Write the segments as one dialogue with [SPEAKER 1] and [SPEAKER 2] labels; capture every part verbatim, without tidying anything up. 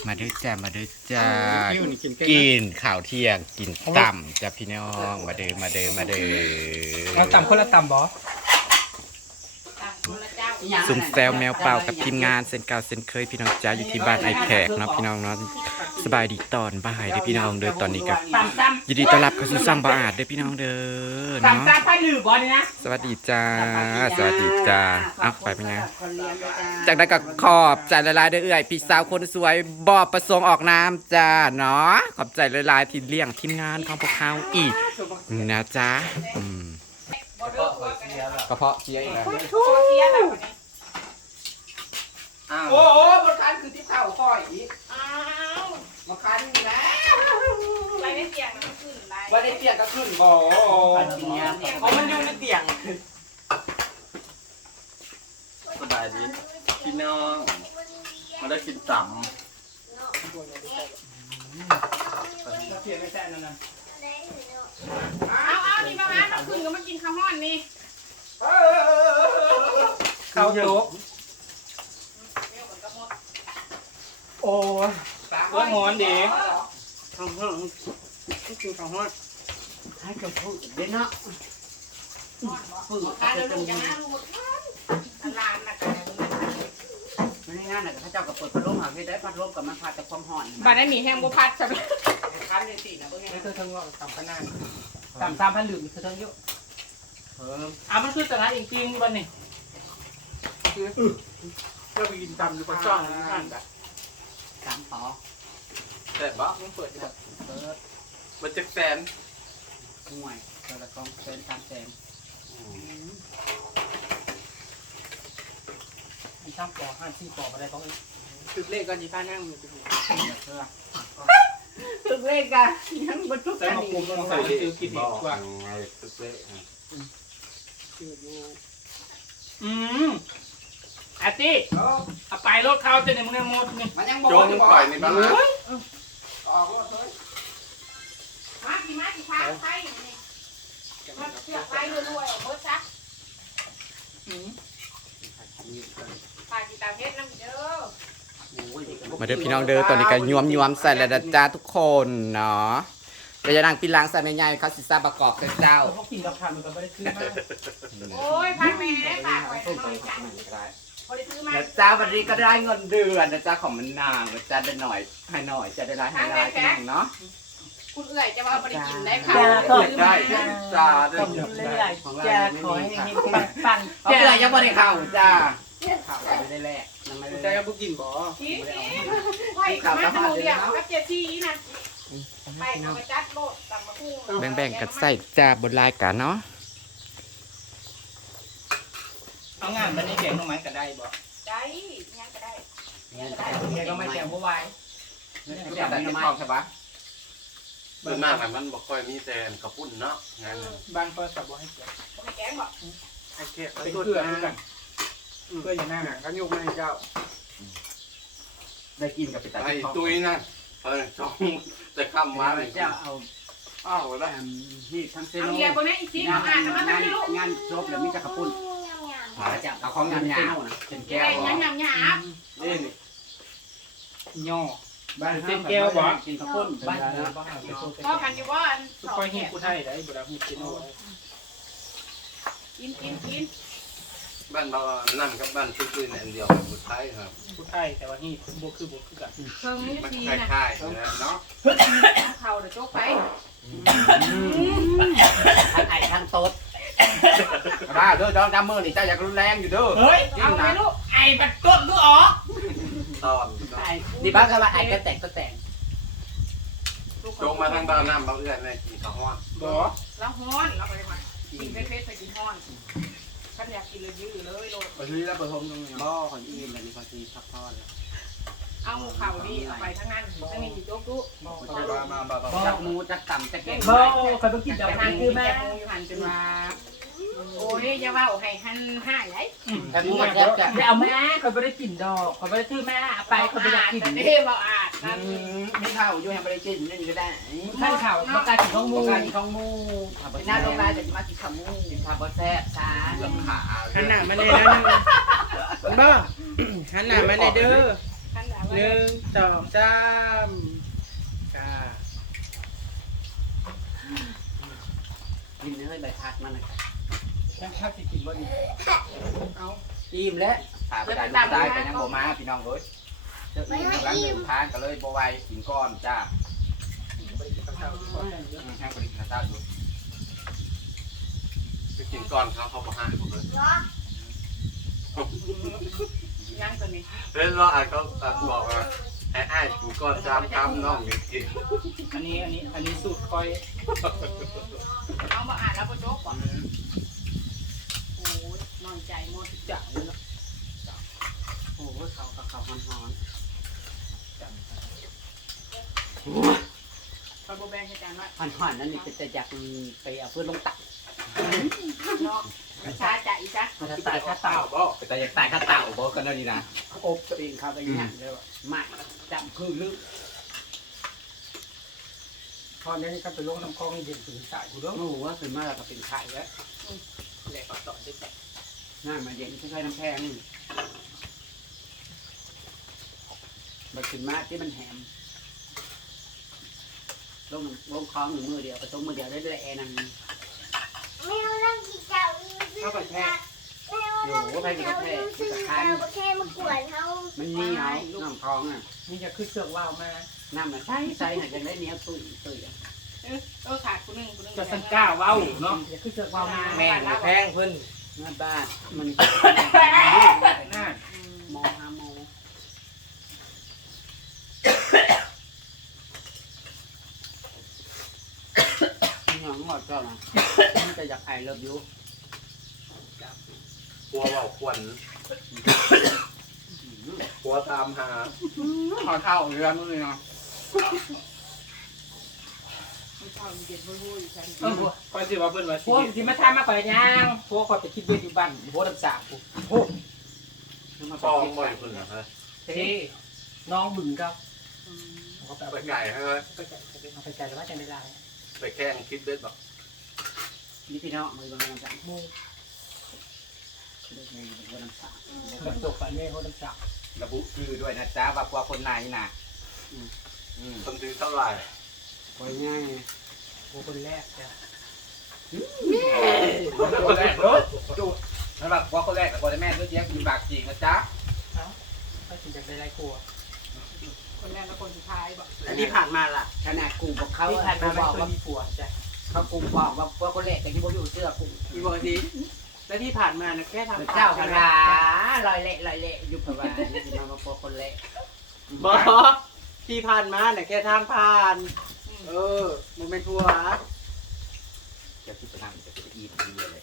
[SPEAKER 1] มาด้วยจ้ามาด้วยจ้ากินข้าวเที่ยงกินต่ำจ้าพี่น้องมาเด้อมาเด้อมาเด้อ
[SPEAKER 2] เอาต่ำคนละต่ำบอ
[SPEAKER 1] ซุ่มแซวแมวเป่ากับทีมงานเส้นเก่าเส้นเคยพี่น้องจ้าอยู่ที่บ้านไอแขกเนาะพี่น้องเนาะสบายดีตอนบ่ายเด้อพี่น้องเด้อตอนนี้ก็ยินดีต้อนรับเข้าสู่ช่องบ่อาดเด้อพี่น้องเด้อ
[SPEAKER 2] ต่ำ
[SPEAKER 1] เนาะ
[SPEAKER 2] ต่ำพันหรือบอลนี่นะ
[SPEAKER 1] สวัสดีจ้าสวัสดีจ้าอ่ะไปเป็นไงจากนั้นก็ขอบใจละลายๆเด้อเอื่อยพี่สาวคนสวยบอบประสงค์ออกน้ำจ้าเนาะขอบใจละลายๆที่เลี้ยงทีมงานของพวกเขาอีกนะจ้าอืมกระเพาะเสียอีกแล้ว
[SPEAKER 2] โอ้โหบนคันคือที่เข่าคอยอีก
[SPEAKER 3] อ้าว
[SPEAKER 2] มาคันนี่นะ
[SPEAKER 3] ไปไม่เตียงมันขึ้นไป
[SPEAKER 2] ว่าได้เตียงก็ขึ้นบ่เขามันอยู่ในเตียง
[SPEAKER 4] สบายดีพี่น้องมาได้กินต่
[SPEAKER 2] เตียงไม่แซ่นั่นนะ
[SPEAKER 3] เอาเอานี่มาร้านมันขึ้นก็มากินข้าวห้อนนี่
[SPEAKER 2] เข้าโต๊ะโอ้ยก็หอนเด็ก
[SPEAKER 5] ข้าวห้องนี่คือข้าวห้องให้กับผู้เด่นเนาะผู้
[SPEAKER 3] การเดินลูกจะน่าลูกอันลานนะกัน
[SPEAKER 5] ไม่ได้งานน่ะถ้าเจ้าก็เปิดพัดลมหาให้ได้พัดลมกับมันพาแต่ความห่อน
[SPEAKER 3] บ้านได้มีแห้งบุพัดใช่ไหม
[SPEAKER 5] คันในตีนะเพื่อน
[SPEAKER 2] ไม่เคยทั้งว่าต่ำขนาดต่ำสามพันหรือมีเคยทั้งเยอะ
[SPEAKER 5] เพิ่ม
[SPEAKER 2] อ่ะมันคือสาระจริงๆวันนี้เราไปกินต่ำอยู่ปะจ้องนั่นแบบ
[SPEAKER 5] สามต่อ
[SPEAKER 4] ำแต่บ้า
[SPEAKER 2] ต้องเปิดแบบ
[SPEAKER 5] เปิด
[SPEAKER 4] มันจะแสน
[SPEAKER 5] ห่วยเปิดละสองเซนสามเซน
[SPEAKER 2] มีช่างปอห้าที่ปอมาได้ต้องตึกเลขก็จีฟ้านั่งอยู่ตึก
[SPEAKER 5] เพื่อ
[SPEAKER 3] ตึกเลขกันยังบรรทุก
[SPEAKER 2] ใส่
[SPEAKER 3] กัน
[SPEAKER 2] มา
[SPEAKER 3] อี
[SPEAKER 2] คุม
[SPEAKER 3] ก
[SPEAKER 2] ต้องใส่ซื้อกินดีกว่า
[SPEAKER 4] ไงตึกเละ
[SPEAKER 2] อืมอาทิเอาไปรถเขาจะในมึงในโมดนี่
[SPEAKER 5] มันยังบอก
[SPEAKER 4] โจงปล่อยในบ้านนะ
[SPEAKER 5] ออกรถเลย
[SPEAKER 3] มากี่มากี่พักใครนี่มาเชือกไปรวยๆเบิร์ดซักปลากีตาเพชรน้ำเด้อ
[SPEAKER 1] มาเด้อพี่น้องเด้อตอนนี้ก็ยวมยวมๆใส่แล้วนะจ้าทุกคนเนาะเดี๋ยวจะนั่งปีหลังใส่ใหญ่ๆเขาสิซาประกอบกันเจ้า
[SPEAKER 2] เขาขี่ราคามันก็ไม่ได้ขึ้นมาก
[SPEAKER 3] โอ้ยพันแม่ได้ปากไว้หน่อยจ้ะพอได้ซื้อมา
[SPEAKER 1] นะจ้าวันนี้ก็ได้เงินเดือนนะจ้าของมันนางนะจ้าได้หน่อยให้หน่อยจะได้รายให้รายพี่น้องเนาะ
[SPEAKER 3] คุณเอื่อยจะว่าบริกินได้ค่ะ
[SPEAKER 1] ได้จ้าได้
[SPEAKER 5] เรื่อยๆจะขอให้เห็นปัง
[SPEAKER 1] เอาไปเลยยังบ่ได้เข้าจ้าเข้าไม่ได้แลกยังไม่
[SPEAKER 2] ใจ
[SPEAKER 1] ได้
[SPEAKER 2] เอาบุกินบ่
[SPEAKER 3] กินกินไว้ขามาหมูเดียวกับเจ็ดที่นะไปเอาไปจัดโลดตังมาคู่
[SPEAKER 1] แบ่งๆกันใส่จ้าบนรายการเนาะ
[SPEAKER 2] เอางานมันนี่แกงน้องไม้ก็ได้บ่
[SPEAKER 3] ได้ยังก็ได้
[SPEAKER 2] แกก็ไม่แกงเพราะวาย
[SPEAKER 1] แต่ไม่ชอบใช่ปะ
[SPEAKER 4] ส่วนมากมันบ่ค่อยมีแต่กระปุ่นเนาะงาน
[SPEAKER 2] บ้านก็สับบ่ให้แกง
[SPEAKER 3] ไม่แกงบอก
[SPEAKER 2] ไอ้แกงเป็นเกลือด้วยกันเกลืออย่างนั้นน่ะเขายกมาให้เจ้า
[SPEAKER 1] ได้กินกับไปตัด
[SPEAKER 4] ไอ้ตุ้ยนะเออจงจะข้ามมา
[SPEAKER 5] มา
[SPEAKER 4] เลย
[SPEAKER 5] จะเอา
[SPEAKER 4] อ้าวแล้ว
[SPEAKER 5] ที่ทั้งเซ
[SPEAKER 3] เอา
[SPEAKER 5] โน
[SPEAKER 3] เรียบนนี้อีกทีเอาอ่านมาตั้งที่ลูก
[SPEAKER 5] งานจบแล้วมีจักรปุ่นมาจะเอาของงานยาวเป็น
[SPEAKER 3] แก
[SPEAKER 5] แก้ว
[SPEAKER 3] งยังยังหยาบ
[SPEAKER 4] นี่นี่
[SPEAKER 2] ย่อ
[SPEAKER 5] บ้าน
[SPEAKER 2] เป็นแก้วบ่
[SPEAKER 5] กินข้าวปุ้นบ้าน
[SPEAKER 2] บ้านเป็นโซเชีย
[SPEAKER 3] พ่อ
[SPEAKER 2] ล
[SPEAKER 3] กันอยู่ว่าอัน
[SPEAKER 2] สุกอยฮีผู้ไทยได้บ่ได้ฮู้กินโอ้
[SPEAKER 3] กินกินกิน
[SPEAKER 4] บ้านเรานั่นกับบ้านตุ้ยๆเนี่ยอันเดียวกันสุดท้ายครับ
[SPEAKER 2] ผู้ไทยแต่ว่าฮีบ่คือบ่คือกัน
[SPEAKER 3] เพิ่งนี่
[SPEAKER 4] มัน
[SPEAKER 3] ที
[SPEAKER 4] ค
[SPEAKER 3] นะ
[SPEAKER 4] ล้ายๆนะเนาะ
[SPEAKER 3] เข่าเดี๋ยวโจ๊กไป
[SPEAKER 5] ทั้งไอ้ทั้งโต๊ด
[SPEAKER 1] บ้าเด้อจ้าดำมือนี่จ้าอยากรุนแรงอยู่เด้อ
[SPEAKER 2] เฮ้ย
[SPEAKER 3] เอาไปลูก
[SPEAKER 2] ไอ้บัดต้นดูอ๋อ
[SPEAKER 4] ตอน
[SPEAKER 5] ไอ้นี่บ้านก็ว่าไอ้ก็แตกก็แตก
[SPEAKER 4] โจงมาทางบ้านน้ำบางเอื้อนในกินข้าวฮ้อน
[SPEAKER 2] บ่
[SPEAKER 3] แล้วฮ้อนเราไปมากินเพชรไปกินฮ้อนฉันอยากกินเลยยื้อเลยโลด
[SPEAKER 5] ไปซื้อแล้วไปทมตรงนี้บ่อคนอื่นแบบนี้พอทีพักผ่อนแล้ว
[SPEAKER 3] เอาเข่านี่เอาไปทั้งนั้นทั้งนี้โจ๊กดู
[SPEAKER 4] มามามามา
[SPEAKER 5] จักหมูจักต่ำจักเก่ง
[SPEAKER 2] บ่เขาต้องกินดอก
[SPEAKER 3] แต่
[SPEAKER 2] ไม้
[SPEAKER 3] ทาง
[SPEAKER 2] คื
[SPEAKER 3] คือ อ
[SPEAKER 2] แม่
[SPEAKER 3] แม่มูหันจนว่าโอ้ยอย่าว่าให้หันห้าใหญ่
[SPEAKER 5] แค่หมูมาแทบจะ
[SPEAKER 2] ไม่เอาแม่เขาไม่ได้กินดอกเขาไม่ได้ซื้อแม่ไปเขาไม่ได้กิน
[SPEAKER 3] แต่เด้เราอาดนั่น
[SPEAKER 5] ไม่เท่าอยู่ให้บริจิตนี่ก็ได้
[SPEAKER 2] ท่านข่าวประกาศถึงข้องมู
[SPEAKER 5] มูการของมูหน้าโรงแรมจะมากินข้าวมูกินข้าวบะแซ่บช้า
[SPEAKER 4] เรื่องขา
[SPEAKER 6] หันหน้ามาในนั้นนึงบ่หันหน้ามาในเด้อ
[SPEAKER 3] ขันดา
[SPEAKER 2] หนึ่งสองสามกา
[SPEAKER 5] กินเนื้อใบพัดมันนะ
[SPEAKER 2] แค่ข้าวสิกินบ่ดี
[SPEAKER 3] เอา
[SPEAKER 5] อิ่มแล้ว
[SPEAKER 1] ถามใจลูกชายไปยังบ่มาพี่น้องเอ้ยเจ้าอีกกำลังเดินทางก็เลยบ่ไหวกินก้อนจ้า
[SPEAKER 2] ไปกินกับข้าวดีกว่า
[SPEAKER 1] อืมให้บริการอยู่
[SPEAKER 4] ไปกินก่อนเขาเขามาให้ผมเลย
[SPEAKER 3] ยังตัวนี้
[SPEAKER 4] เล่นว่าอ่ะเขาบอกว่าไอ้ไอ้กูก่อนจามคำน้องอยู่กิน
[SPEAKER 2] อันนี้อันนี้อันนี้สูตรคอย
[SPEAKER 3] เอามาอ่านแล้วก็โจ๊กก่อนโอ้ยนอนใจหมด
[SPEAKER 2] จังเลยเนาะ
[SPEAKER 5] โอ้โหเขากับเขาหอนหอน
[SPEAKER 2] จัง
[SPEAKER 3] พอโบแบงให้จานว่า
[SPEAKER 5] หอนหอนนั่นนี่จะอยากไปเอาเพื่อนลงตัก
[SPEAKER 3] เนาะชาจ่าอีจ้ะ
[SPEAKER 5] มันจะตายถ้าเต่า
[SPEAKER 1] บ่แต่อยากตายข้าเต่าบ่กันแล้วดีนะ
[SPEAKER 5] อบตัวเองครับไปเนี่ยเลยไม่จำคือลึก
[SPEAKER 2] ตอนนี้ก็ไปลงน้ำคลองเย็นถึงสายกูเด้อ
[SPEAKER 5] โอ้โหว่าคือมาแล้วก็เป็นไข่แล้ว
[SPEAKER 2] แหลกต่อได้แต่
[SPEAKER 5] หน้ามาเย็นคล้ายๆน้ำแพงมันขึ้นมาที่มันแหมลงลงคลองหนึ่งมือเดียวผสมมือเดียวได้ด้วยแอร์นั่ง
[SPEAKER 6] ไม่เอานั่งกินเจ้าอีก
[SPEAKER 5] เข้าไปแค่
[SPEAKER 6] ไม่เอานั่งกินเจ้าอีกซื้อเจ้าแค่มากวนเขา
[SPEAKER 5] มันเหนียวน้ำคลองอ่ะ
[SPEAKER 2] นี่จะคือเสือกว่าวมา
[SPEAKER 5] น้ำมันใสใสหน่อยจะได้เหนียวตุยตุย
[SPEAKER 3] เออเออขาดคนนึงคนนึง
[SPEAKER 2] จะสังก้าว่าวเนาะจะคือเสือกว่าวมา
[SPEAKER 3] แม่งแพง
[SPEAKER 2] เพิ่น
[SPEAKER 5] หน้าบ้านมัน
[SPEAKER 2] หน้า
[SPEAKER 5] โมฮาโมหงหมดก็นะมันจะอยากไอเลิฟยู
[SPEAKER 4] กลัวว่าควันกลัวตามหา
[SPEAKER 5] ขอเท่าเรือมือเนาะ
[SPEAKER 3] มันเข้าเย็นหุ้ยๆฉัน
[SPEAKER 2] เออคอยสิว่าเพิ่นว่าพวกที่มาทำมาข่อยย่างพวกข่อยไปคิดเบ็ดอยู่บ้านโพดำสาบกูโอ้
[SPEAKER 5] มา
[SPEAKER 4] ปองบ่อยคนเหรอฮะ
[SPEAKER 2] เท่น้องบึงก็เขาไป
[SPEAKER 4] ไปไก่ให้เลย
[SPEAKER 2] ไปไก่เอาไปไก่แต่ว่าจะได้ลาย
[SPEAKER 4] ไปแข่งคิดเบ็ดบอก
[SPEAKER 5] นี่พี่น้องมือบางจัง
[SPEAKER 2] มู
[SPEAKER 5] เลิกในวันน้ำสา
[SPEAKER 2] กระจกปันเม่โพดำสาบ
[SPEAKER 1] ระบุชื่อด้วยนะจ๊ะว่ากลัวคนไหนนะอืม
[SPEAKER 4] คนซื้อเท่าไหร่
[SPEAKER 5] คอยง่าย
[SPEAKER 2] โอ้คนแรกจ้ะ
[SPEAKER 1] คนแรกรถจุดนั่นแบบกลัวคนแรกแต่คนแม่ด้วยเจี๊ยบมีปากจริงนะจ๊ะ
[SPEAKER 2] ก็ถึงจะได้ลายกลัว
[SPEAKER 3] คนแรกแล้วคนสุดท้ายบอก
[SPEAKER 5] อันนี้ผ่านมาล่ะขนาดกูบอกเขา
[SPEAKER 2] ที่ผ่านมาไม่
[SPEAKER 5] บอก
[SPEAKER 2] เคย
[SPEAKER 5] ว่า
[SPEAKER 2] มีผัวจ้ะ
[SPEAKER 5] เขากูบอกว่าว่าคนแรกแต่ที่บอกอยู่เสื้อกู
[SPEAKER 7] อีบอกดีแล้วที่ผ่านมานะแค่ทำ
[SPEAKER 5] เจ้าพราลอยเละลอยเละอยู่พรานี่มาบอกคนแรก
[SPEAKER 7] บอที่ผ่านมาน่ะแค่ทางผ่าน เออมันเป็นทัวร์
[SPEAKER 1] จะคิดไปนั่งจะคิดไปอีกทีเลย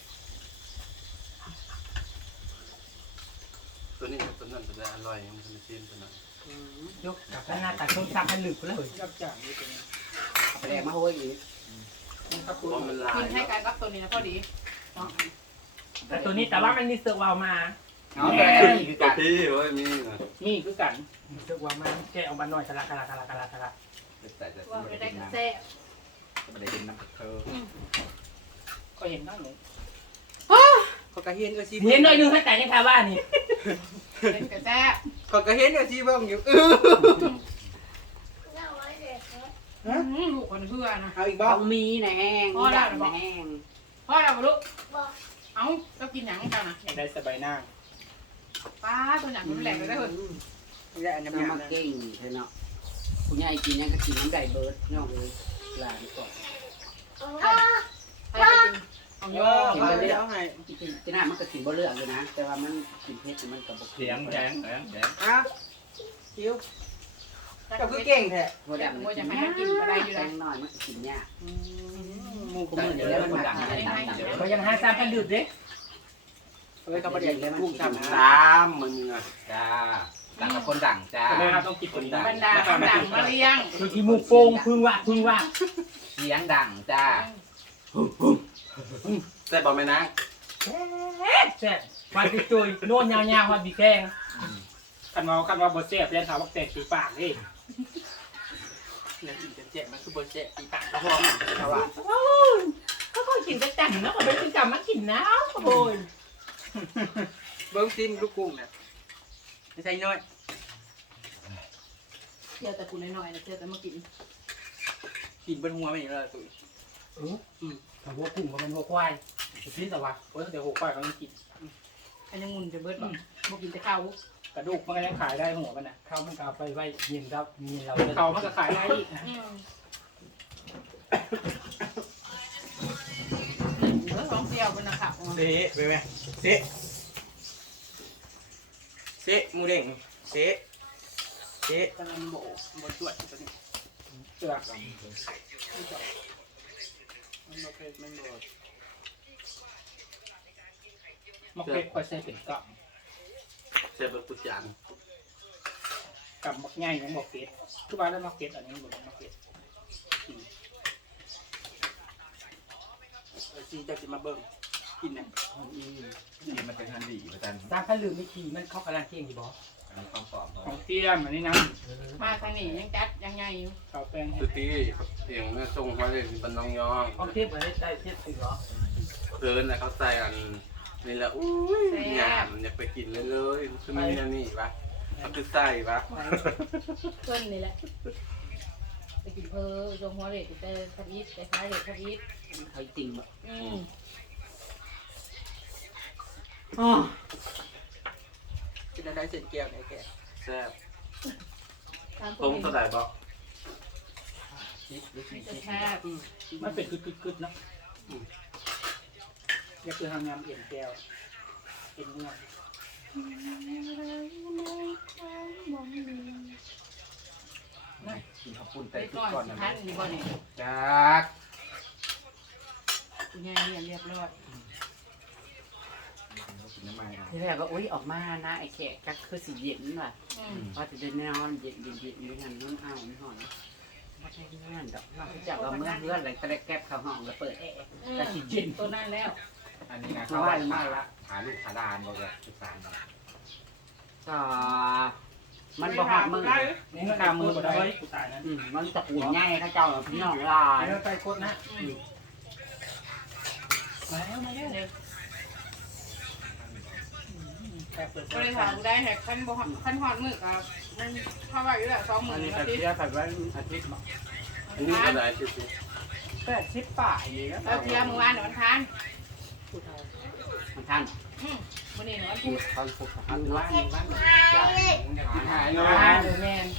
[SPEAKER 4] ตัวนี้กับตัวนั้นตัวนั้นอร่อยมันเป็นชิ้นตัวนั้น
[SPEAKER 2] ยกกับหน้าตัดต้นสักให้หลึกเลยจับจ่างนี่เป็น
[SPEAKER 5] แรกมาโหยอีก
[SPEAKER 2] ครับ
[SPEAKER 4] เพราะมันลาย
[SPEAKER 3] กินให้กันรับตัวนี้นะพอดี
[SPEAKER 2] แต่ตัวนี้แต่ว่ามันมีเสือกวาวมา
[SPEAKER 1] เอาแต่นี่คือ
[SPEAKER 4] ตัว
[SPEAKER 1] การ
[SPEAKER 4] พี่เว้ยมีนะ
[SPEAKER 2] นี่คือกันเสือกวาวมาแกะออกมาหน่อยกะละกะละกะละกะละกะละ
[SPEAKER 1] แต่จะ
[SPEAKER 3] ว่า
[SPEAKER 1] ไม่
[SPEAKER 3] ไม่
[SPEAKER 1] ได้
[SPEAKER 3] ได้
[SPEAKER 1] กิน
[SPEAKER 3] กระ
[SPEAKER 1] น้ำ
[SPEAKER 3] แซ่
[SPEAKER 1] ไม่ได้กินน้ำเธอ
[SPEAKER 2] ก็เห็นได้เลย
[SPEAKER 7] ขอกระเฮียนก็ซี
[SPEAKER 2] เห็นหน่อยนึงให้แต่ยังทาบ้านนี่
[SPEAKER 3] เป็นกระแซ่
[SPEAKER 7] ขอกระเฮียนก็ซีเบิ่งอยู่เออ
[SPEAKER 6] เราไว้เด็กเขา
[SPEAKER 3] ลูกคนเพื่อนะ
[SPEAKER 7] เอาอีกบ้า
[SPEAKER 5] เขามีแหนงดังแหง
[SPEAKER 3] พ่อเราลูก
[SPEAKER 6] บอก
[SPEAKER 3] เอ้าเรากินหยังกันนะ
[SPEAKER 2] อยากได้สบายหน้า
[SPEAKER 3] ป้าตัวหนังมันแหลกเลยได้เหรอ
[SPEAKER 7] นี่แหละอัน
[SPEAKER 5] น้ำ
[SPEAKER 7] น้ำ
[SPEAKER 5] มา
[SPEAKER 7] มัน
[SPEAKER 5] เก่งเธอเนาะคุณยายกินยังก็กินน้ำไก่เบิร์ดเนาะเลยหลานก่อน
[SPEAKER 6] อ๋อ
[SPEAKER 3] ใครจะกินเอา
[SPEAKER 7] เอ
[SPEAKER 3] โย
[SPEAKER 7] อเอาไปเอาให้
[SPEAKER 5] กินกินหน้ามันก็กินบ่เลือกอยู่นะ แต่ว่ามันกินเผ็ดมันกับบ่
[SPEAKER 1] เสียงแข็งแข็งแข็ง
[SPEAKER 7] อ่ะคิวเจ้าคือเก่งแท้
[SPEAKER 5] บ่ได้มันกินแข็งน้อยมันกินยาก
[SPEAKER 7] หมู
[SPEAKER 5] กู
[SPEAKER 7] กุ้ง
[SPEAKER 5] มือเดี๋ยวมันดังได้ดังดัง
[SPEAKER 2] เขายังหาซามกันดื่มเด้
[SPEAKER 7] เอ้ยเขาประเดี๋ยวกุ้งทำ
[SPEAKER 4] สามมึงอ่ะ
[SPEAKER 1] จ้าดังกับคนดังจ้า
[SPEAKER 2] แต่เราต้องกินคนดัง
[SPEAKER 3] บรรดาคนดังมาเลี้ยง
[SPEAKER 2] คือที่มูโป่งพึ่งว่าพึ่งว่า
[SPEAKER 1] เสียงดังจ้า
[SPEAKER 4] แต่บอกไม่นะ
[SPEAKER 2] แซ่บวันที่จุยโน่นยาวๆวันบีแกงคันว่าคันว่าบ่แซ่บเรียนข่าวว่าแตกตีปากนี่
[SPEAKER 7] เนี่ยอีกจะเจ็บมันคือโบเจ็บอีปากกระพองเขาว่า
[SPEAKER 2] ก็ค่อยกินแต่จังนะก็ไม่กินกับมากินน้ำโอ้ย
[SPEAKER 7] เบิ้งซิมลูกกุ้งเนี่ยไม่ใช่น้อย
[SPEAKER 3] เจียวแต่กูน้อยๆนะเจียวแต่มากิน
[SPEAKER 7] กินเป็นหัวไม่อีกแล้วตุ้ย
[SPEAKER 2] เอออืมแต่หัวกุ้งมันเป็นหัวควายกินแต่ว่าเออเดี๋ยวหัวควายเขาไม่กิน
[SPEAKER 3] อันยังมุนจะเบิดบ่บ่กินแต่ข้าว
[SPEAKER 2] กระดูกมันก็ยังขายได้หัวมันนะข้าวมันก็เอาไปไว้เย็นครับเย็นเราเขามันก็ขายได้อีกนะ
[SPEAKER 3] อืมเหลือสองเปรี้ยวเป็นนะครับ
[SPEAKER 7] เซะไปไหมเซะเซะหมูเด้งเซะเซะ
[SPEAKER 3] กำลังโบก
[SPEAKER 7] บนตรวจตัวนี้
[SPEAKER 2] เสือก
[SPEAKER 7] มันโอเคมันโดด
[SPEAKER 2] มะเขือควายใส่เป็นกับ
[SPEAKER 4] เซฟเป็นปุจจาน
[SPEAKER 2] กับมะง่ายยังบอกเกตทุกบ้านแล้วมะเกตอันนี้บอกมะเกต
[SPEAKER 7] ไอซีจะกินมาเบิ่งกินเนี่ย
[SPEAKER 4] นี่มันเป็นฮันดีเหมือนกัน
[SPEAKER 2] ตามถ้าลืมไม่ขี่มันเข้ากำลังเที่ยงดีบอ
[SPEAKER 4] อันนี้ความปลอม
[SPEAKER 2] ของเตี้ยมอันนี้นะ
[SPEAKER 3] มาทางนี้ยังจัดยังไงอยู่
[SPEAKER 2] ข้าวแป้ง
[SPEAKER 4] สุตีเสียงแม่ทรงเขาเลยเป็นน้องยอง
[SPEAKER 2] ของเทียบอะไรได้เทียบสิเหรอ
[SPEAKER 4] เพื่อนนะเขาใส่อันนี่แหละอุ้ยงามอยากไปกินเลยเลยคือมีอันนี้ปะเขาคือใส่ปะ
[SPEAKER 3] เพิ่นนี่แหละไปกินเพอจงหัวเหล็กไปทวีตไปขายเหล็กทวีต
[SPEAKER 5] ใครจริงบ่
[SPEAKER 3] อืม
[SPEAKER 5] อ๋อ
[SPEAKER 7] กินอะไรเสร็จเกี่ยวไหนแก
[SPEAKER 4] แซ่บ
[SPEAKER 3] ตาม
[SPEAKER 4] ตรงเท่าไหร่บอก
[SPEAKER 3] มีแต่แคบ
[SPEAKER 2] มันเป็นกึดกึดกึดนะนี่คือทำงานเอ็นแก้วเอ็นเนื้อ
[SPEAKER 1] กินข้าวปุ้น
[SPEAKER 3] ไป
[SPEAKER 1] แต่ทุ
[SPEAKER 3] ก่
[SPEAKER 1] ก
[SPEAKER 3] อน
[SPEAKER 1] ก่อน
[SPEAKER 3] สิ
[SPEAKER 1] นะ
[SPEAKER 3] ทันนี่บ่นี่
[SPEAKER 1] จัก
[SPEAKER 3] คุณยายเนี่ยเรียบร้อย
[SPEAKER 1] กินน้ำมัน
[SPEAKER 5] ที่แรกก็อุ้ยออกมานะไอ้แขกก็คือสิเย็นว่ะ
[SPEAKER 3] อืม
[SPEAKER 5] ว่าจะเดินแนวเย็นเย็นเย็นอยู่หันนู้นเอาหอนไม่ใช่เงื่อนดอกเราจับเราเมื่อเพื่อนอะไรก็ได้แก๊บเข้าห้องแล้วเปิดแอร์
[SPEAKER 3] อืมตัวนั้นแล้ว
[SPEAKER 1] อันนี้นะข้าวไม่ละหาลูกหาดานบอกเลยสิบสาม
[SPEAKER 5] ก็มันบ่หอดมือ
[SPEAKER 2] นี่ก็ตามมือบ่ได้กูตายนะ
[SPEAKER 5] อืมมันตะปูใหญ่เขาเจ้าพี่น้องลาย
[SPEAKER 2] เดี๋ยวไปโคตรนะ
[SPEAKER 3] อืม
[SPEAKER 2] มาแล้วมาแล้ว
[SPEAKER 3] เดี๋ยว
[SPEAKER 2] แค่เปิด
[SPEAKER 3] บริษัทได้แหกขั้นบ่ขั้นหอดมือกับมันเข้าไปอยู่แล้วสองหมื่
[SPEAKER 5] อั
[SPEAKER 3] น
[SPEAKER 5] นนี้
[SPEAKER 3] นา
[SPEAKER 5] ก็
[SPEAKER 3] ที
[SPEAKER 5] เสียผัดไว้อาทิตย์
[SPEAKER 4] อันนี้เท่าไหร่ชิว
[SPEAKER 5] แปดสิบป่ายนี่ก็
[SPEAKER 3] เราเทียมเมื่อวานเดี๋ยวมันทาน
[SPEAKER 5] มันทัน
[SPEAKER 3] อืมวันนี้เดี๋ยวมัน
[SPEAKER 5] พู
[SPEAKER 3] พู
[SPEAKER 5] ด
[SPEAKER 3] ด
[SPEAKER 5] เขาพูดทันว่า
[SPEAKER 1] หาย
[SPEAKER 3] อ่
[SPEAKER 1] เนาะ
[SPEAKER 3] าเดี๋ยวแมน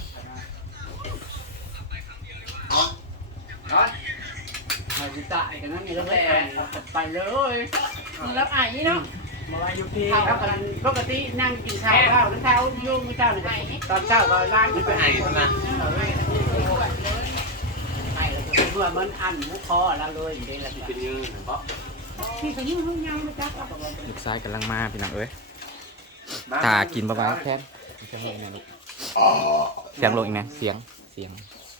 [SPEAKER 5] มาจิตายกันนั่นนี่ก็แต่ไปเลย
[SPEAKER 3] มึงรับอ่านนี่เนาะ
[SPEAKER 2] มาว่าอยู่ที่
[SPEAKER 5] ครับกันปกตินั่งกินข้าวข้าวแล้วเช้ายุ่งไม่เช้าเนี่ยตอนเช้าก็ล้าง
[SPEAKER 4] ๆนี่ไปไหนนะ
[SPEAKER 5] ไปแล้วเพื่อมันอันมุคอแล้วเลยเดี๋ยวละ
[SPEAKER 4] เป็นยืนเพราะ
[SPEAKER 3] พี่ก็ยุ่งยุ่งยังไม่จัก
[SPEAKER 1] ลูกชายกำลังมาพี่น้องเอ้ยถ้ากินประมาณแค่เสียงลงอีกนะลูกเสียงลงอีกนะเสียงเสียง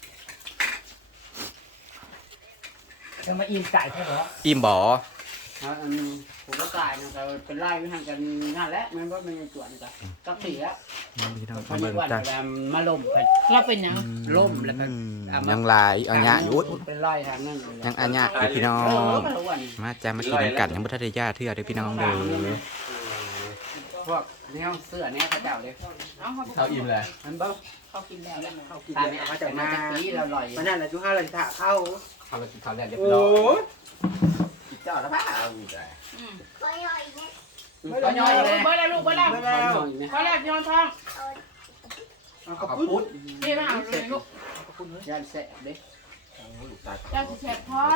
[SPEAKER 2] จะมาอินไก่ใช่เหรอ
[SPEAKER 1] อิ่มบ่
[SPEAKER 5] อันผมก็ตายนะแต่เป็นไล่ไม่ห่างกันนั่นแหละมันก็ไม่ส่วนกันก็เสีย
[SPEAKER 1] พี่น้อง
[SPEAKER 5] พอ
[SPEAKER 1] มา
[SPEAKER 5] ดี
[SPEAKER 1] เบิ่ง
[SPEAKER 5] วัน
[SPEAKER 1] จ้า
[SPEAKER 5] มาลมไป
[SPEAKER 3] เราเป็นยัง
[SPEAKER 5] ล่มแล้วก็
[SPEAKER 1] ยังลายอันยะอยู่
[SPEAKER 5] เป็นไล่ทางนั้น
[SPEAKER 1] ยังอันยะอยู่พี่น้อ
[SPEAKER 5] เอง อมาวัน
[SPEAKER 1] มาจ้ามากินกันยังบ่ทันได้ย่าเทื่อเด้อพี่น้องเด้อ
[SPEAKER 5] พวกแนวเสื้อแนวเขาเจ้าเลย
[SPEAKER 3] น้องเขา
[SPEAKER 4] เขาอิ่มเลย
[SPEAKER 5] มันบ่
[SPEAKER 3] เขากินแล้วแล้ว
[SPEAKER 7] เขากิน
[SPEAKER 5] ตาม
[SPEAKER 7] เนี่ย
[SPEAKER 5] เขา
[SPEAKER 7] เขา
[SPEAKER 5] จะ
[SPEAKER 7] จะ
[SPEAKER 5] มา
[SPEAKER 7] มา
[SPEAKER 5] จากปีเราลอย
[SPEAKER 7] มันนั่นแหละจุห้าเลยถ่าเข้า
[SPEAKER 1] เขาไปกินข้าวแล้วเรียบ
[SPEAKER 7] โอ้
[SPEAKER 1] ร้อย
[SPEAKER 7] ย
[SPEAKER 1] เจ้าละบ้าเอาอยู่ได้
[SPEAKER 3] อืม
[SPEAKER 6] ก็ย่อยเนี่ย
[SPEAKER 5] ก็ย่อยเลย
[SPEAKER 3] เบิร์ดแล้วลูกเบิร์ดแล้ว
[SPEAKER 7] ไม่แล้ว
[SPEAKER 3] เขาแล้วย้อนทอง
[SPEAKER 7] เอาขอบคุณ
[SPEAKER 3] พี่มาเอาเลยลูก
[SPEAKER 5] ยันแสบเด้
[SPEAKER 3] เจ้าสิแฉกท้อง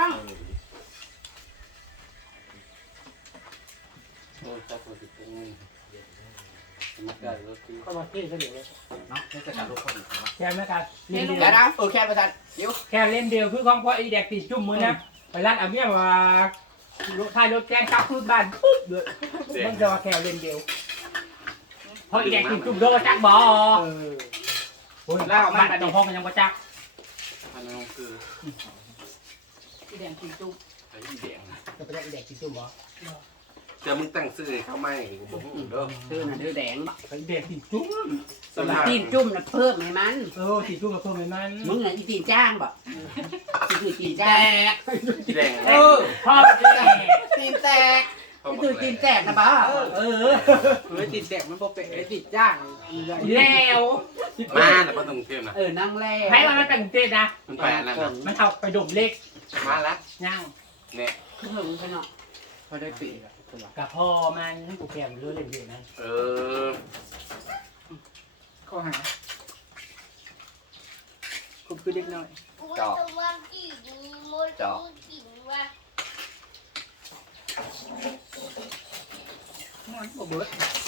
[SPEAKER 4] โอ้ยจับตัวติดตรงนี้มาได้รถคือ
[SPEAKER 2] เข้ามาที่เฉลี่ย
[SPEAKER 5] เนาะจะจับลูกคนอีก
[SPEAKER 2] แค่ไม่กันเล่นเดียว
[SPEAKER 5] แล้วนะเออแค่ประทัดเดี๋ยว
[SPEAKER 2] แค่เล่นเดียวคือของพ่อไอเด็กติดจุ่มมือนะไปร้านอาเมียว่ารถไทยรถแกงกลับคืนบ้านปุ๊บเลยมันจะว่าแค่เล่นเดียวพอไอเด็กติดจุ่มโดนจักบ่
[SPEAKER 7] เออ
[SPEAKER 2] โอ้ยแล้วบ้านตรงห้องมันยังบ่จัก
[SPEAKER 4] อันนั้นคือ
[SPEAKER 3] สีแดงสีจุ๊บ
[SPEAKER 4] ไอ้แดง
[SPEAKER 2] จะไปได้ไอเด็กติดจุ่มบ่
[SPEAKER 4] เจอมึงตั้งซื้อเขาไม่บอกเด้อ
[SPEAKER 5] ซื้อน่ะซื้อแดง
[SPEAKER 2] ไอเด็กติดจุ่ม
[SPEAKER 4] สลาก
[SPEAKER 5] ตีนจุ่มน่ะเพิ่มให้มัน
[SPEAKER 2] เออติดจุ่มกับเพิ่มมัน
[SPEAKER 5] มึงน่ะอีตีนจ้างบ่สิคือตีนจ้าง
[SPEAKER 4] แดง
[SPEAKER 2] เออพ่อแก่
[SPEAKER 5] ตีนแตก
[SPEAKER 4] เขา
[SPEAKER 5] พี่ตูจีนแจกนะบ้าเออ
[SPEAKER 7] เฮ้ยติดแดกมันบ่เป็นไอ้ติดย่าง
[SPEAKER 2] แล้ว
[SPEAKER 4] มาแต่ก็ต้องเทียมนะ
[SPEAKER 5] เออนั่งแล่
[SPEAKER 2] ให้มันมาแต่งเต้นนะ
[SPEAKER 4] มันไปอันนั่นนะ
[SPEAKER 2] มันเอาไปดมเล็ก
[SPEAKER 4] มาละ
[SPEAKER 2] ย่าง
[SPEAKER 4] เนี่ย
[SPEAKER 5] เพิ่งไปเนาะพอได้ปีกตัว
[SPEAKER 2] กับพ่อมันกูแกมเรื่อยเรื่อยๆนะ
[SPEAKER 4] เออ
[SPEAKER 7] ข้อหาคุณคือเด็กน้อย
[SPEAKER 6] จอกจอก
[SPEAKER 7] บ่เบิด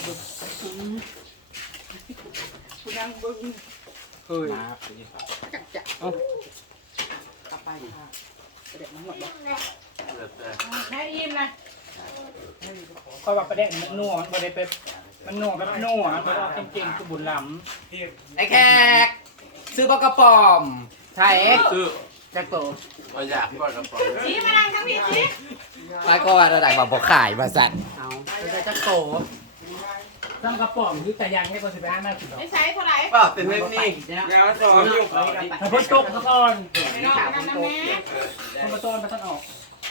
[SPEAKER 7] คุณนั่งเบิ่งเฮ้ย
[SPEAKER 5] มา
[SPEAKER 7] จักจัก
[SPEAKER 5] กลับไป
[SPEAKER 7] เด็กมันหมดบ่
[SPEAKER 4] เลิศเลย
[SPEAKER 3] แม่อิ่มนะ
[SPEAKER 2] คอยว่าประเด็นมันนัวมันประเด็นเป็นมันนัวแบบนัวเพราะว่าจริงๆคือบุญล้
[SPEAKER 1] ไอ้แขกซื้อปลากระป๋อม
[SPEAKER 5] ใช่
[SPEAKER 4] ซื้อ
[SPEAKER 5] จักโต
[SPEAKER 4] มาอยากก่อนกระป๋อง
[SPEAKER 3] ชี้มานั่งทั้งพี่ชี้
[SPEAKER 1] ไปก็ว่าระดับว่าบ่ขายมาสั่น
[SPEAKER 5] เอาไปได้จักโต
[SPEAKER 2] ำต้องกระป๋องหรือแต่ยังให้คนสิบห้าแม่สิบ
[SPEAKER 3] ไม่ใช้เท่าไหร่
[SPEAKER 4] ป้าเป็นเม็ดนี่
[SPEAKER 7] ยาวสองอยู่
[SPEAKER 2] ถ้าพ้นตกซะก่อน
[SPEAKER 3] ไม่รอดกันนะแม่
[SPEAKER 2] พ้นมาต้นมาต้นออก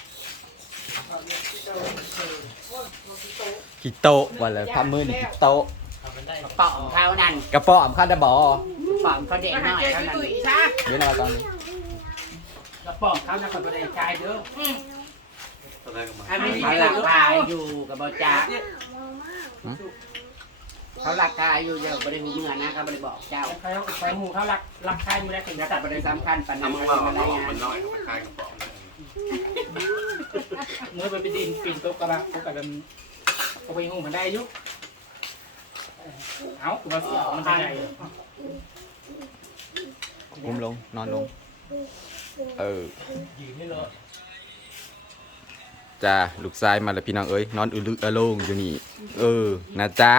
[SPEAKER 1] กี่โตะว่าเลยความมือนี่กี่โตะ
[SPEAKER 5] กระเป๋าของเขานั่น
[SPEAKER 1] กระป๋อมข้าวได้บ่
[SPEAKER 5] กระเป๋าเขาเด็ก
[SPEAKER 3] มา
[SPEAKER 5] น้
[SPEAKER 3] หา
[SPEAKER 5] อย
[SPEAKER 3] เจ๊
[SPEAKER 5] เท่า
[SPEAKER 3] คือ
[SPEAKER 5] นั้น
[SPEAKER 3] ตุ๋ยจ้า
[SPEAKER 1] เดี๋ยวเราตอนนี้
[SPEAKER 2] กระป๋องเขานะคนประเด็นใจเด้อ
[SPEAKER 4] ตอนแรกก็มา
[SPEAKER 5] ถ้าไม่เขาหลักกายอยู่กับบอจ่าเขาหลักกายอยู่เดี๋ยวบริหูเงินนะเขาบริบอกเจ้า
[SPEAKER 2] ใครใครหมูเขารักรักใครมือแรกถึงจะ
[SPEAKER 5] ตั
[SPEAKER 2] ตั
[SPEAKER 5] ด
[SPEAKER 2] ด
[SPEAKER 5] ป
[SPEAKER 2] ประ ระ
[SPEAKER 5] เด็
[SPEAKER 2] เด็
[SPEAKER 5] น
[SPEAKER 2] น
[SPEAKER 5] สำคัญปัญหา
[SPEAKER 4] ทำมึง
[SPEAKER 5] มัน
[SPEAKER 4] ว่า
[SPEAKER 5] มา
[SPEAKER 4] บ
[SPEAKER 5] ได้
[SPEAKER 4] อก
[SPEAKER 5] งา
[SPEAKER 4] มัน นน้อยเอาไปขายกระป๋องเลย
[SPEAKER 2] เมื่อไปไปดินปีนโต๊ะกระบะโต๊ะกระดมเอาไปหูมันได้ยุเอาคือว่าเสียมันได้
[SPEAKER 1] อุ้มลงนอนลง เออ
[SPEAKER 2] ยืนให้เลย
[SPEAKER 1] จ้าลูกชายมาแล้วพี่น้องเอ้ยนอนอึลึกอะโลงอยู่นี่ เออนะจ๊ะ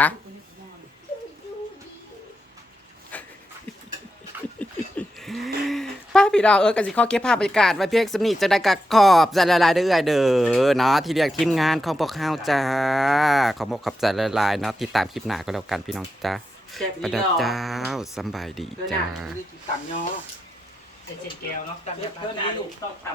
[SPEAKER 1] ป้าพี่น้องเอ้ยกันสิข้อเก็บภาพบรรยากาศไว้เพียงสำนีจะได้กระขอบใจละลายเด้อเด้อเนาะที่เรียกทีมงานของพวกข้าวจ้าขอบอกขอบใจละลายเนาะติดตามคลิปหน้าก็แล้วกันพี่น้องจ้า
[SPEAKER 7] แซ่บ
[SPEAKER 1] ประ
[SPEAKER 7] ดี
[SPEAKER 1] ดับ
[SPEAKER 7] เนาะ
[SPEAKER 1] เจ้าสำบายดี
[SPEAKER 7] เพื่อน
[SPEAKER 1] จ้า
[SPEAKER 7] น่ะต่ำยอ
[SPEAKER 2] เจ็ดแก้วเนาะตั้ง
[SPEAKER 7] เพื่อน
[SPEAKER 2] แต่
[SPEAKER 7] นี้ลูก
[SPEAKER 2] ต้องทำ